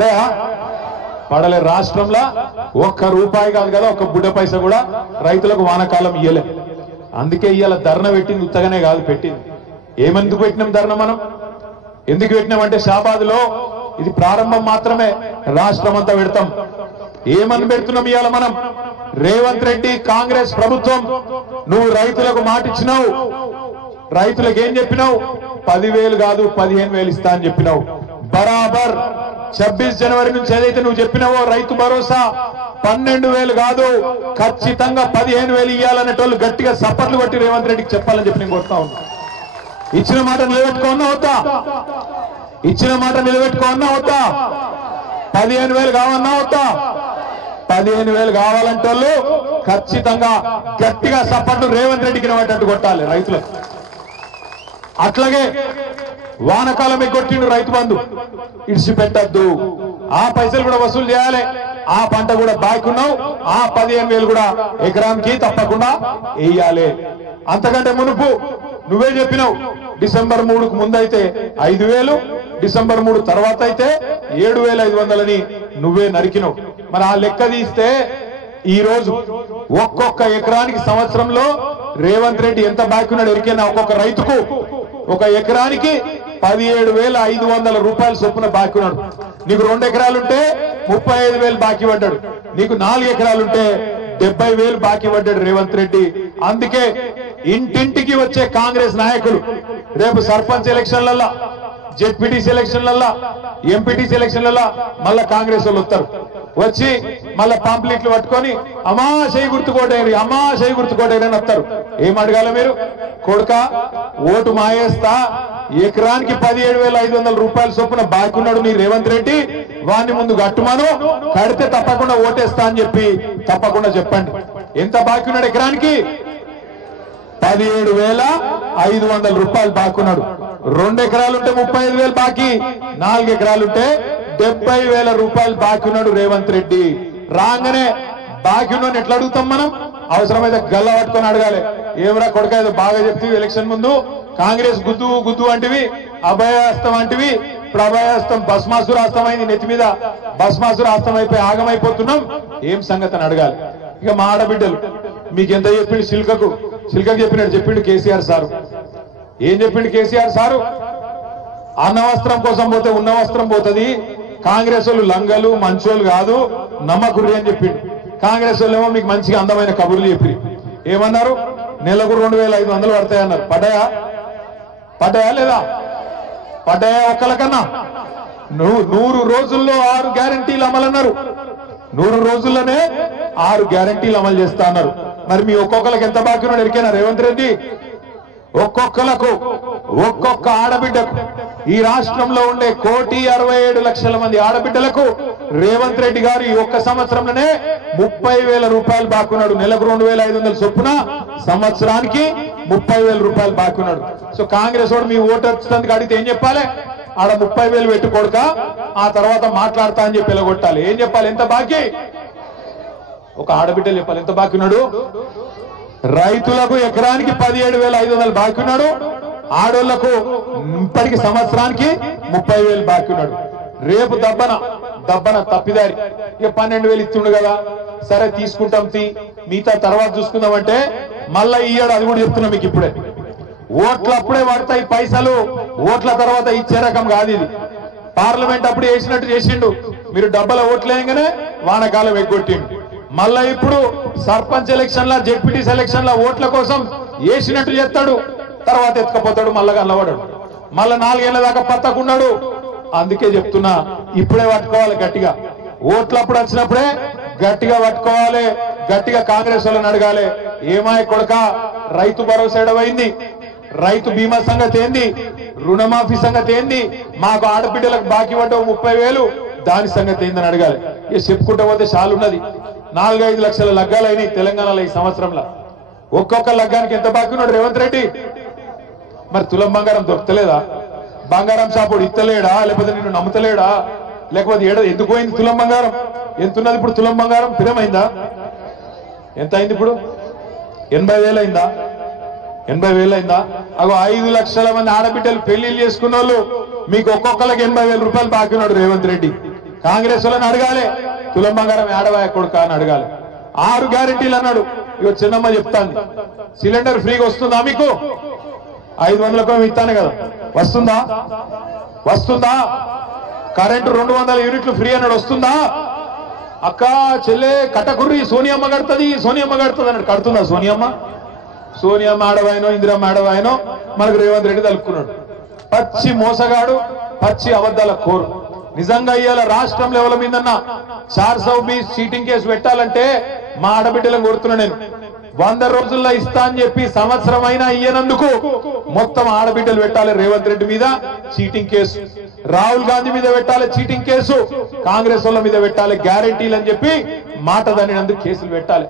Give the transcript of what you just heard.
పడయా పడలే రాష్ట్రంలో ఒక్క రూపాయి కాదు కదా ఒక్క బుడ్డ పైసా కూడా రైతులకు వానకాలం ఇయ్యలే అందుకే ఇవాళ ధర్నా పెట్టింది ఉత్తగానే కాదు పెట్టింది ఏమందుకు పెట్టినాం ధర్నా మనం ఎందుకు పెట్టినామంటే షాబాద్లో ఇది ప్రారంభం మాత్రమే రాష్ట్రం అంతా పెడతాం ఏమని పెడుతున్నాం ఇవాళ మనం రేవంత్ రెడ్డి కాంగ్రెస్ ప్రభుత్వం నువ్వు రైతులకు మాట ఇచ్చినావు రైతులకు ఏం చెప్పినావు 10,000 కాదు 15,000 ఇస్తా అని చెప్పినావు బరాబర్ 26 జనవరి నుంచి ఏదైతే నువ్వు చెప్పినావో రైతు భరోసా 12,000 కాదు ఖచ్చితంగా 15,000 ఇవ్వాలనేటోళ్ళు గట్టిగా సపర్లు కొట్టి రేవంత్ రెడ్డికి చెప్పాలని చెప్పి నేను కోరుతా ఉన్నా ఇచ్చిన మాట నిలబెట్టుకోన్నా అవుతా ఇచ్చిన మాట నిలబెట్టుకోన్నా అవుతా 15,000 కావన్నా అవుతా 15,000 కావాలంటే వాళ్ళు ఖచ్చితంగా గట్టిగా సపర్లు రేవంత్ రెడ్డికి నిలబెట్టట్టు కొట్టాలి రైతులకు అట్లాగే వానకాలమే కొట్టిండు రైతు బంధు ఇడిచిపెట్టద్దు ఆ పైసలు కూడా వసూలు చేయాలి ఆ పంట కూడా బాగున్నావు ఆ 15,000 కూడా ఎకరానికి తప్పకుండా వేయాలి అంతకంటే మునుపు నువ్వే చెప్పినావు డిసెంబర్ 3కు ముందైతే 5,000 డిసెంబర్ 3 తర్వాత అయితే 7,500 అని నువ్వే నరికినావు మరి ఆ లెక్క తీస్తే ఈ రోజు ఒక్కొక్క ఎకరానికి సంవత్సరంలో రేవంత్ రెడ్డి ఎంత బాగున్నాడు ఎరికైనా ఒక్కొక్క రైతుకు ఒక ఎకరానికి 17,500 రూపాయలు చొప్పున బాకీ ఉన్నాడు నీకు 2 ఎకరాలుంటే 35,000 బాకీ పడ్డాడు నీకు 4 ఎకరాలుంటే 70,000 బాకీ పడ్డాడు రేవంత్ రెడ్డి అందుకే ఇంటింటికి వచ్చే కాంగ్రెస్ నాయకులు రేపు సర్పంచ్ ఎలక్షన్లలో జెడ్పీటీసీ ఎలక్షన్లలో ఎంపీటీసీ ఎలక్షన్లలో మళ్ళా కాంగ్రెస్ వాళ్ళు వస్తారు వచ్చి మళ్ళా పాంప్లెట్లు పట్టుకొని అమ్మా చేయి గుర్తుకోటేరి అమ్మా చేయి గుర్తుకోటేరి అని వస్తారు ఏం అడగాల మీరు కొడుక ఓటు మాయేస్తా ఎకరానికి 17,500 రూపాయల చొప్పున బాకున్నాడు నీ రేవంత్ రెడ్డి వాడిని ముందు కట్టుమాను కడితే తప్పకుండా ఓటేస్తా అని చెప్పి తప్పకుండా చెప్పండి ఎంత బాకున్నాడు ఎకరానికి 17,500 రూపాయలు బాకున్నాడు 2 ఎకరాలుంటే 35,000 బాకీ 4 ఎకరాలుంటే 70,000 రూపాయలు బాకీ ఉన్నాడు రేవంత్ రెడ్డి రాగానే బాకీ ఉన్నాడు ఎట్లా అడుగుతాం మనం అవసరమైతే గల్ల పట్టుకొని అడగాలి ఏమరా కొడుక ఏదో బాగా చెప్తే ఎలక్షన్ ముందు కాంగ్రెస్ గుద్దు గుద్దు అంటివి అభయాస్తం అంటివి ఇప్పుడు అభయాస్తం భస్మాసురాస్తం అయింది నెత్తి మీద భస్మాసురాస్తం అయిపోయి ఆగమైపోతున్నాం ఏం సంగతి అని అడగాలి ఇక మా ఆడబిడ్డలు మీకు ఎంత చెప్పిండు సిల్కకు చెప్పినట్టు చెప్పిండు కేసీఆర్ సారు ఏం చెప్పిండు కేసీఆర్ సారు అన్న వస్త్రం కోసం పోతే ఉన్న వస్త్రం పోతుంది కాంగ్రెస్ వాళ్ళు లంగలు మంచోళ్ళు కాదు నమ్మకుర్రి అని చెప్పిండు కాంగ్రెస్ వాళ్ళు ఏమో మీకు మంచిగా అందమైన కబుర్లు చెప్పి ఏమన్నారు నెలకు 2,500 పడతాయి అన్నారు పడ్డాయా లేదా పడ్డాయా ఒక్కలకన్నా 100 రోజుల్లో 6 గ్యారంటీలు అమలన్నారు 100 రోజుల్లోనే 6 గ్యారంటీలు అమలు చేస్తా అన్నారు మరి మీ ఒక్కొక్కరికి ఎంత బాకీ ఉన్నాడు ఎరికైనా రేవంత్ రెడ్డి ఒక్కొక్కలకు ఒక్కొక్క ఆడబిడ్డకు ఈ రాష్ట్రంలో ఉండే 1,67,00,000 మంది ఆడబిడ్డలకు రేవంత్ రెడ్డి గారు ఈ ఒక్క సంవత్సరంలోనే 30,000 రూపాయలు బాకున్నాడు నెలకు 2,500 చొప్పున సంవత్సరానికి 30,000 రూపాయలు బాకున్నాడు సో కాంగ్రెస్ వాడు మీ ఓటు వచ్చినందుకు అడిగితే ఏం చెప్పాలి ఆడ 30,000 పెట్టుకోడుక ఆ తర్వాత మాట్లాడతా అని చెప్పి ఎలగొట్టాలి ఏం చెప్పాలి ఎంత బాకీ ఒక ఆడబిడ్డలు చెప్పాలి ఎంత బాకీ ఉన్నాడు రైతులకు ఎకరానికి 17,500 బాకీ ఉన్నాడు ఆడోళ్లకు ఇప్పటికి సంవత్సరానికి 30,000 బాకీ ఉన్నాడు రేపు దబ్బన తప్పిదారి ఇక 12,000 ఇస్తుండు కదా సరే తీసుకుంటాం మిగతా తర్వాత చూసుకుందామంటే మళ్ళా ఇయ్యాడు అది కూడా చెప్తున్నా మీకు ఇప్పుడే ఓట్లు అప్పుడే పడతాయి పైసలు ఓట్ల తర్వాత ఇచ్చే రకం కాదు ఇది పార్లమెంట్ అప్పుడు వేసినట్టు చేసిండు మీరు డబ్బల ఓట్లు వేయగానే వానకాలం ఎగ్గొట్టిండు మళ్ళా ఇప్పుడు సర్పంచ్ ఎలక్షన్ల జెడ్పీటీసీ ఎలక్షన్ల ఓట్ల కోసం వేసినట్టు చేస్తాడు తర్వాత ఎత్తుకపోతాడు మళ్ళా కలవడాడు మళ్ళా 4 ఏళ్ల దాకా పత్తకున్నాడు అందుకే చెప్తున్నా ఇప్పుడే పట్టుకోవాలి గట్టిగా ఓట్లప్పుడు వచ్చినప్పుడే గట్టిగా పట్టుకోవాలి గట్టిగా కాంగ్రెస్ వాళ్ళని అడగాలి ఏమాయ కొడక రైతు భరోసా ఎడవైంది రైతు బీమా సంగతి ఏంది రుణమాఫీ సంగతి ఏంది మాకు ఆడబిడ్డలకు బాకీ పడ్డవు 30,000 దాని సంగతి ఏందని అడగాలి ఇక చెప్పుకుంటూ పోతే చాలు ఉన్నది 4-5 లక్షల లగ్గాలు అయినాయి తెలంగాణలో ఈ సంవత్సరంలో ఒక్కొక్క లగ్గానికి ఎంత బాకీ ఉన్నాడు రేవంత్ రెడ్డి మరి తులం బంగారం దొరకలేదా బంగారం షాపుడు ఇత్తలేడా లేకపోతే నిన్ను నమ్ముతలేడా లేకపోతే ఎందుకు పోయింది తులం బంగారం ఎంతున్నది ఇప్పుడు తులం బంగారం స్థిరమైందా ఎంత అయింది ఇప్పుడు 80,000 అయిందా 80,000 అయిందా అగో 5 లక్షల మంది ఆడబిడ్డలు పెళ్లిళ్ళు చేసుకున్న వాళ్ళు మీకు ఒక్కొక్కరికి 80,000 రూపాయలు బాకీ ఉన్నాడు రేవంత్ రెడ్డి కాంగ్రెస్ వాళ్ళని అడగాలి తులం బంగారం ఏడవాయ కొడుక అని అడగాలి 6 గ్యారెంటీలు అన్నాడు ఇగో చిన్నమ్మ చెప్తాను సిలిండర్ ఫ్రీగా వస్తుందా మీకు 500లకు ఇస్తాను కదా వస్తుందా కరెంటు 200 యూనిట్లు ఫ్రీ అన్నాడు వస్తుందా అక్క చెల్లె కట్టకుర్రి సోనియమ్మ కడుతుంది అన్నాడు కడుతుందా సోనియమ్మ ఆడవాయనో ఇందిరమ్మ ఆడవాయనో మనకు రేవంత్ రెడ్డి తలుపుకున్నాడు పచ్చి మోసగాడు పచ్చి అబద్ధాల కోరు నిజంగా ఇవాళ రాష్ట్రం లెవెల్ మీదన్నా 420 చీటింగ్ కేసు పెట్టాలంటే మా ఆడబిడ్డలను కోరుతున్నా నేను 100 రోజుల్లో ఇస్తా అని చెప్పి సంవత్సరం అయినా ఇయ్యనందుకు మొత్తం ఆడబిడ్డలు పెట్టాలి రేవంత్ రెడ్డి మీద చీటింగ్ కేసు రాహుల్ గాంధీ మీద పెట్టాలి చీటింగ్ కేసు కాంగ్రెస్ వాళ్ళ మీద పెట్టాలి గ్యారెంటీలు అని చెప్పి మాట దానినందుకు కేసులు పెట్టాలి